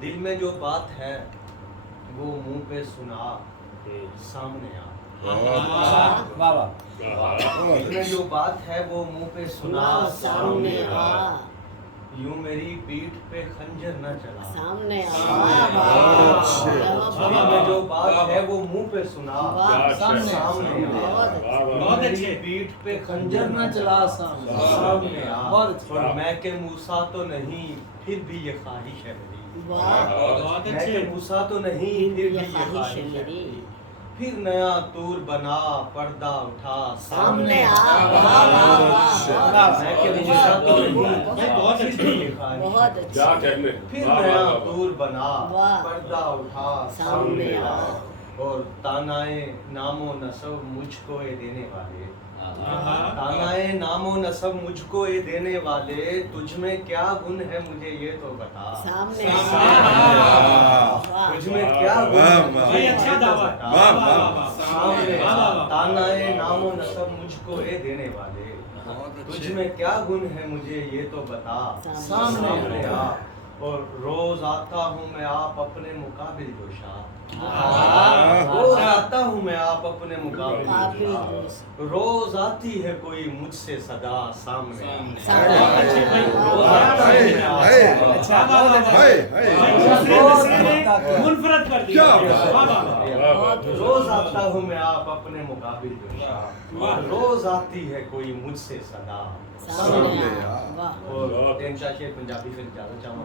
دل میں جو بات ہے وہ منہ پہ سنا سامنے آ دل میں جو بات ہے وہ منہ پہ سنا سامنے آ یوں میری پیٹھ پہ خنجر نہ چلا سامنے دل میں جو بات ہے وہ منہ پہ سنا سامنے آ میری پیٹھ پہ خنجر نہ چلا سامنے آ اور میں کہ موسیٰ تو نہیں پھر بھی یہ خواہش ہے میری میں کہ موسیٰ تو نہیں پھر بھی یہ خواہش ہے میری پھر نیا طور بنا پردہ اٹھا سامنے آ میں کہ موسیٰ تو نہیں پھر بھی یہ خواہش ہے پھر نیا طور بنا پردہ اٹھا سامنے آ اور تانائے نام و نسب مجھ کو یہ دینے والے تانائے نام و نسب مجھ کو یہ دینے والے تجھ میں کیا گن ہے مجھے یہ تو بتا تجھ میں کیا گن ہے مجھے یہ تو بتا تانائے نام و نسب مجھ کو یہ دینے والے تجھ میں کیا گن ہے مجھے یہ تو بتا سامنے آ اور روز آتا ہوں میں آپ اپنے مقابل جوشا روز آتا ہوں میں آپ اپنے مقابل روز آتی ہے کوئی مجھ سے صدا سامنے روز آتا ہوں میں روز آتا ہوں میں آپ اپنے مقابل جوشا روز آتی ہے کوئی مجھ سے صدا سامنے اور تین چاچے پنجابی فلم زیادہ چاہوں